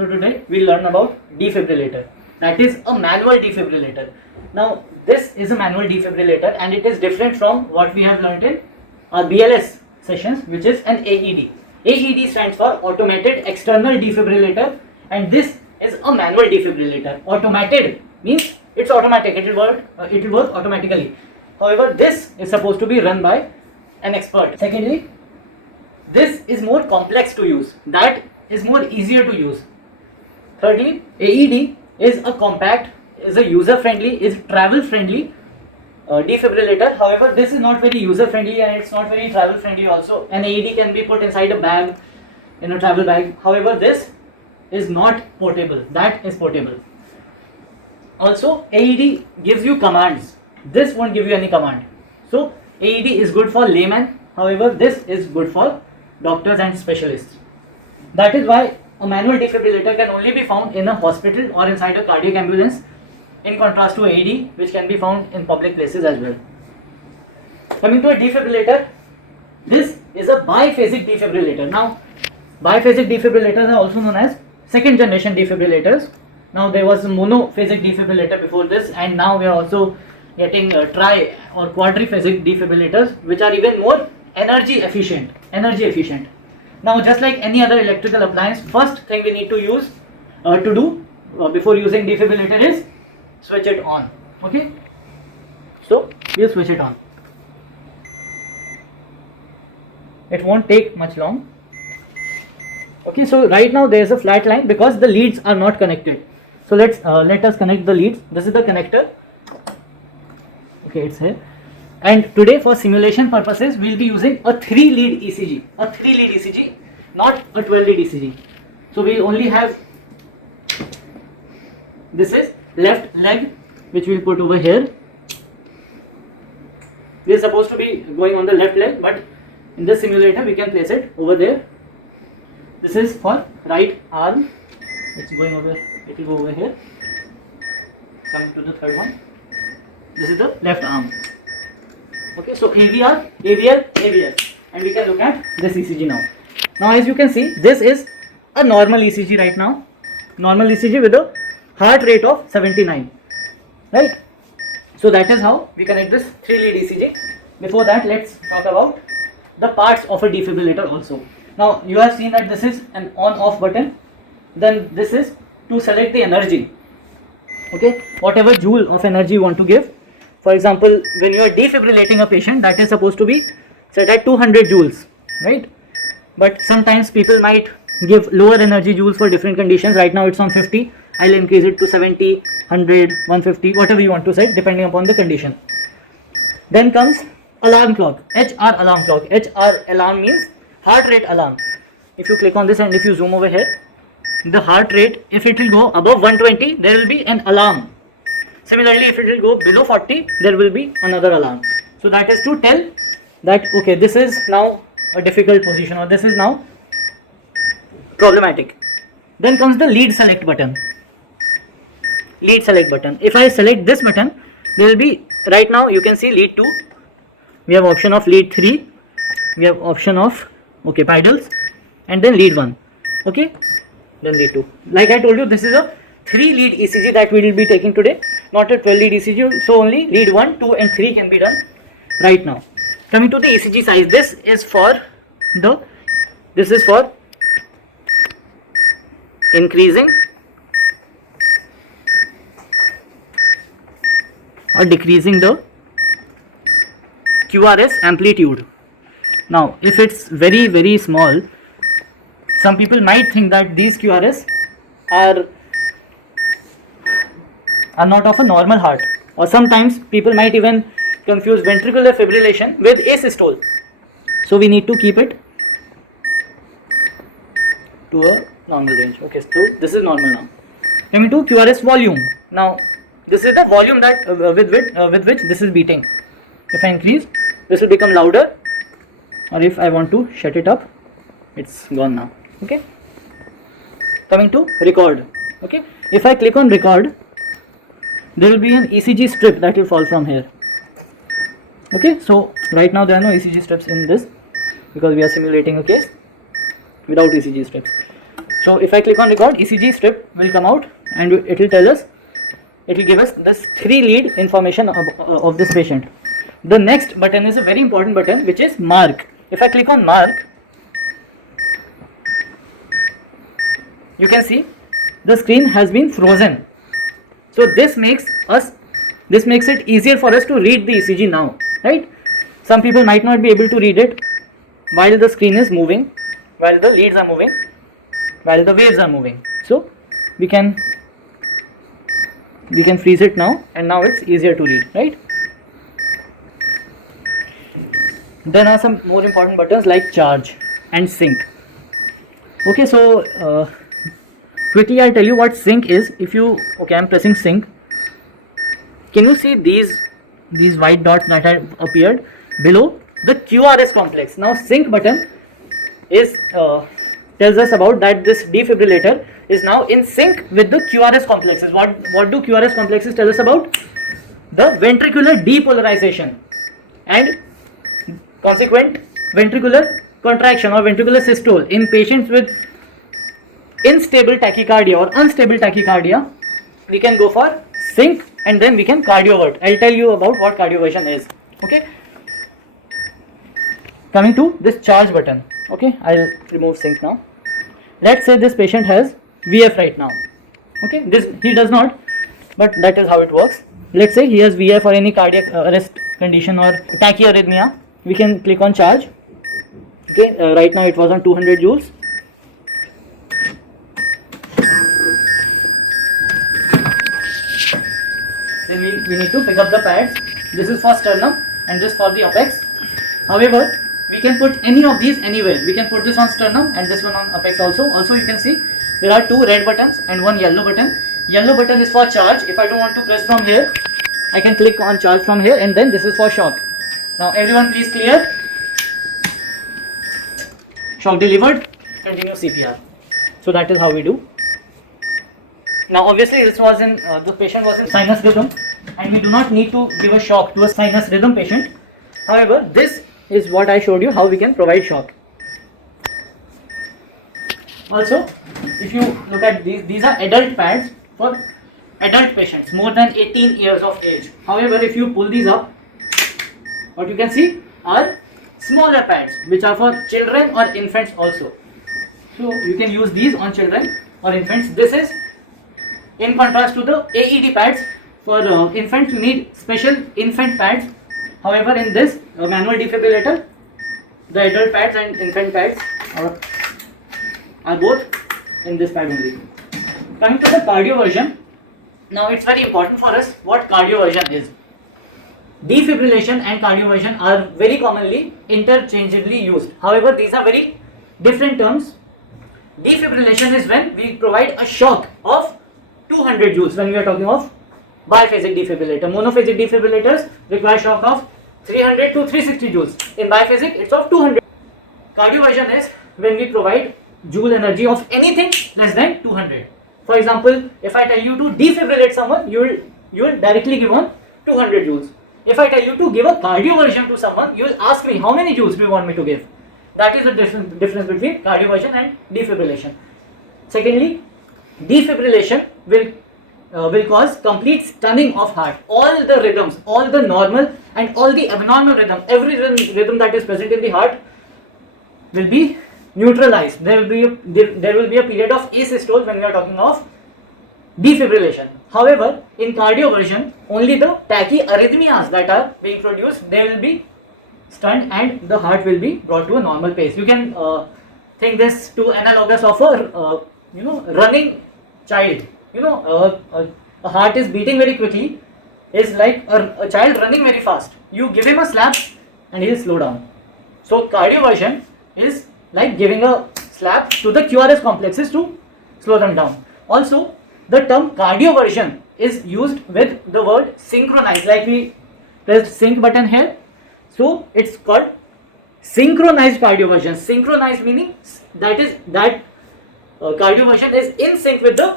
So today we'll learn about defibrillator, that is a manual defibrillator. Now this is a manual defibrillator and it is different from what we have learned in our BLS sessions, which is an AED. AED stands for automated external defibrillator and this is a manual defibrillator. Automated means it's automatic, it will work automatically. However, this is supposed to be run by an expert. Secondly, this is more complex to use, that is more easier to use. Thirdly, AED is a compact, is a user friendly, is travel friendly defibrillator. However, this is not very user friendly and it's not very travel friendly also. An AED can be put inside a bag, in a travel bag. However, this is not portable, that is portable. Also, AED gives you commands, this won't give you any command. So AED is good for layman, however this is good for doctors and specialists. That is why a manual defibrillator can only be found in a hospital or inside a cardiac ambulance, in contrast to AED, which can be found in public places as well. Coming to a defibrillator, this is a biphasic defibrillator. Now, biphasic defibrillators are also known as second generation defibrillators. Now there was a monophasic defibrillator before this, and now we are also getting tri or quadriphasic defibrillators, which are even more energy efficient. Now, just like any other electrical appliance, first thing we need to use before using defibrillator is switch it on. Okay, so we'll switch it on. It won't take much long. Okay, so right now there is a flat line because the leads are not connected. So let us connect the leads. This is the connector. Okay, it's here. And today for simulation purposes, we'll be using a 3-lead ECG, not a 12-lead ECG. So we'll only have, this is left leg, which we'll put over here. We are supposed to be going on the left leg, but in this simulator we can place it over there. This is for right arm. It's going over, it will go over here. Come to the third one. This is the left arm. Okay, so AVR, AVL, AVS, and we can look at this ECG now. Now, as you can see, this is a normal ECG right now. Normal ECG with a heart rate of 79, right? So that is how we connect this 3-lead ECG. Before that, let's talk about the parts of a defibrillator also. Now, you have seen that this is an on-off button. Then this is to select the energy. Okay, whatever joule of energy you want to give. For example, when you are defibrillating a patient, that is supposed to be set at 200 joules, right? But sometimes people might give lower energy joules for different conditions. Right now it's on 50. I'll increase it to 70, 100, 150, whatever you want to set depending upon the condition. Then comes alarm clock, HR alarm clock. HR alarm means heart rate alarm. If you click on this and if you zoom over here, the heart rate, if it will go above 120, there will be an alarm. Similarly, if it will go below 40, there will be another alarm. So that is to tell that, okay, this is now a difficult position or this is now problematic. Then comes the lead select button. Lead select button. If I select this button, there will be, right now you can see lead 2. We have option of lead 3. We have option of, okay, pedals, and then lead 1. Okay, then lead 2. Like I told you, this is a 3-lead ECG that we will be taking today, not a 12-lead ECG. So only lead 1, 2 and 3 can be done right now. Coming to the ECG size, this is for increasing or decreasing the QRS amplitude. Now, if it's very, very small, some people might think that these QRS are not of a normal heart, or sometimes people might even confuse ventricular fibrillation with asystole. So we need to keep it to a normal range. Okay, so this is normal now. Coming to QRS volume. Now, this is the volume that with which this is beating. If I increase, this will become louder, or if I want to shut it up, it's gone now. Okay. Coming to record. Okay. If I click on record, there will be an ECG strip that will fall from here. Okay, so right now there are no ECG strips in this because we are simulating a case without ECG strips. So if I click on record, ECG strip will come out and it will tell us, it will give us this 3 lead information of this patient. The next button is a very important button, which is mark. If I click on mark, you can see the screen has been frozen. So this makes it easier for us to read the ECG now, right? Some people might not be able to read it while the screen is moving, while the leads are moving, while the waves are moving. So we can freeze it now, and now it's easier to read, right? Then are some more important buttons like charge and sync. Okay, so quickly I'll tell you what sync is. Okay, I'm pressing sync. Can you see these white dots that have appeared below the QRS complex? Now sync button is tells us about that this defibrillator is now in sync with the QRS complexes. What do QRS complexes tell us about? The ventricular depolarization and consequent ventricular contraction or ventricular systole in patients with unstable tachycardia or unstable tachycardia. We can go for sync and then we can cardiovert. I'll tell you about what cardioversion is. Okay. Coming to this charge button. Okay, I'll remove sync now. Let's say this patient has VF right now. Okay, this he does not, but that is how it works. Let's say he has VF or any cardiac arrest condition or tachyarrhythmia. We can click on charge. Okay, right now it was on 200 joules. Then we need to pick up the pads. This is for sternum and this for the apex. However, we can put any of these anywhere. We can put this on sternum and this one on apex also. Also, you can see there are 2 red buttons and 1 yellow button. Yellow button is for charge. If I don't want to press from here, I can click on charge from here, and then this is for shock. Now everyone please clear. Shock delivered, continue CPR. So that is how we do. Now obviously this was in, the patient was in sinus rhythm and we do not need to give a shock to a sinus rhythm patient. However, this is what I showed you how we can provide shock. Also, if you look at these are adult pads for adult patients more than 18 years of age. However, if you pull these up, what you can see are smaller pads which are for children or infants also. So you can use these on children or infants. This is in contrast to the AED pads. For infants, you need special infant pads. However, in this manual defibrillator, the adult pads and infant pads are both in this pad only. Coming to the cardioversion, now it's very important for us what cardioversion is. Defibrillation and cardioversion are very commonly interchangeably used. However, these are very different terms. Defibrillation is when we provide a shock of 200 joules when we are talking of biphasic defibrillator. Monophasic defibrillators require shock of 300 to 360 joules. In biphasic, it's of 200. Cardioversion is when we provide joule energy of anything less than 200. For example, if I tell you to defibrillate someone, you will directly give on 200 joules. If I tell you to give a cardioversion to someone, you will ask me how many joules do you want me to give. That is the difference between cardioversion and defibrillation. Secondly, defibrillation will cause complete stunning of heart. All the rhythms, all the normal and all the abnormal rhythm, every rhythm that is present in the heart will be neutralized. There will be a period of asystole when we are talking of defibrillation. However, in cardioversion, only the tachyarrhythmias that are being produced, they will be stunned and the heart will be brought to a normal pace. You can think this to analogous of a running child. A heart is beating very quickly, is like a child running very fast. You give him a slap and he will slow down. So cardioversion is like giving a slap to the QRS complexes to slow them down. Also, the term cardioversion is used with the word synchronized, like we pressed sync button here. So it's called synchronized cardioversion. Synchronized meaning that cardioversion is in sync with the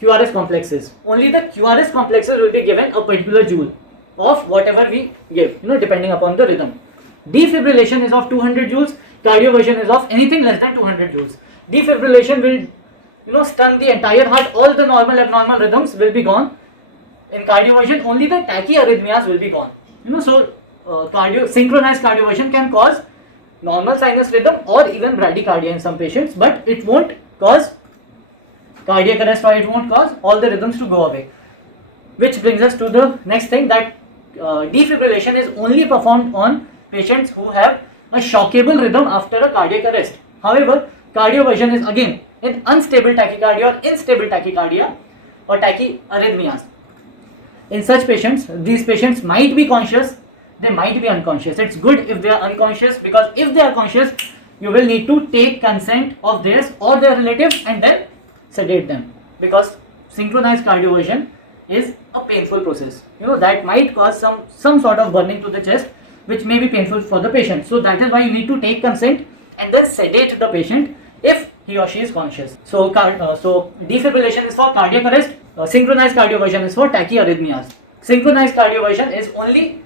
QRS complexes. Only the QRS complexes will be given a particular joule of whatever we give, depending upon the rhythm. Defibrillation is of 200 joules. Cardioversion is of anything less than 200 joules. Defibrillation will stun the entire heart, all the normal abnormal rhythms will be gone. In cardioversion, only the tachyarrhythmias will be gone. Synchronized cardioversion can cause normal sinus rhythm or even bradycardia in some patients, but it won't cause cardiac arrest or it won't cause all the rhythms to go away. Which brings us to the next thing, that defibrillation is only performed on patients who have a shockable rhythm after a cardiac arrest. However, cardioversion is again in unstable tachycardia or instable tachycardia or tachyarrhythmias. In such patients, these patients might be conscious, they might be unconscious. It's good if they are unconscious, because if they are conscious, you will need to take consent of theirs or their relatives and then sedate them, because synchronized cardioversion is a painful process. That might cause some sort of burning to the chest, which may be painful for the patient. So that is why you need to take consent and then sedate the patient if he or she is conscious. So defibrillation is for cardiac arrest. Synchronized cardioversion is for tachyarrhythmias. Synchronized cardioversion is only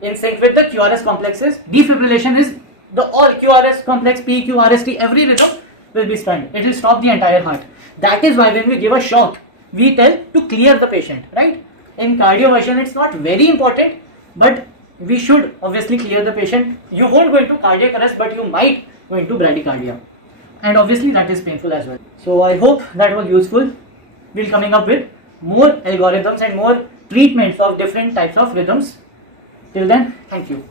in sync with the QRS complexes. Defibrillation is the all QRS complex, P, Q, RST, every rhythm will be stunned. It will stop the entire heart. That is why when we give a shock, we tell to clear the patient, right? In cardioversion, it's not very important, but we should obviously clear the patient. You won't go into cardiac arrest, but you might go into bradycardia. And obviously that is painful as well. So I hope that was useful. We'll coming up with more algorithms and more treatments of different types of rhythms. Till then, thank you.